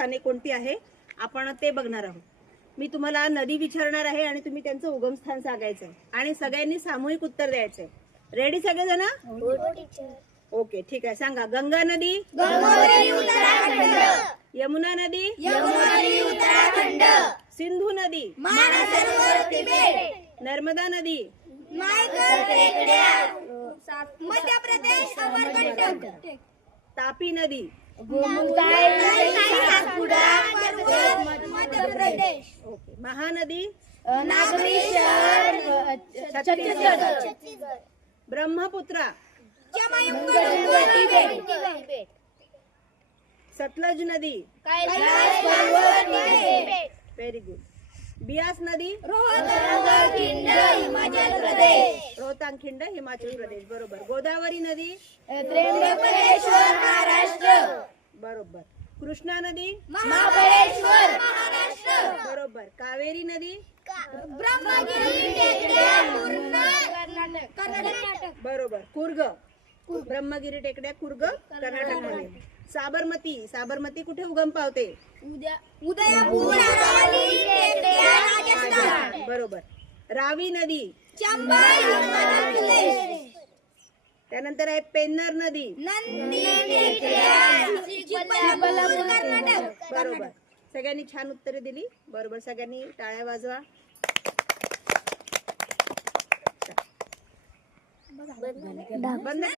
उगमस्थाने कोणती आहे आपण ते बघणार आहोत. मी तुम्हाला नदी विचारणार आहे आणि तुम्ही त्यांचं उगमस्थान सांगायचंय आणि सगळ्यांनी सामूहिक उत्तर द्यायचंय. रेडी सगळेजण? ओके, ठीक आहे. सांगा. गंगा नदी, यमुना नदी, सिंधू नदी, नर्मदा नदी, मध्य प्रदेश, अमरकंटक, तापी नदी, मध्य प्रदेश, ओके, महानदी, नागेश्वर, छत्तीसगढ़, ब्रह्मपुत्रा, तिबेट, सतलज नदी, कैलाश पर्वत, व्हेरी गुड. बियास नदी, रोहतांग खिंड, हिमाचल प्रदेश, रोहतांग खिंड, हिमाचल प्रदेश. बरोबर. गोदावरी नदी, त्र्यंबकेश्वर, महाराष्ट्र, बरोबर. कृष्णा नदी, महाबळेश्वर, महाराष्ट्र, बरोबर. कावेरी नदी, ब्रह्मगिरी टेकड्या, कर्नाटक, बरोबर. कुर्ग, ब्रह्मगिरी टेकड्या, कुर्ग, कर्नाटकमध्ये. साबरमती, साबरमती कुठे उगम पावते? उदयपूर, अरावली टेकड्या, राजस्थान, बरोबर. रावी नदी, चंबल, हिमाचल प्रदेश, त्यानंतर आहे पेन्नर नदी, नंदी टेकड्या, चिखबल्लापूर, कर्नाटक, बरोबर. सगळ्यांनी छान उत्तरे दिली. बरोबर. सगळ्यांनी टाळ्या वाजवा. बंद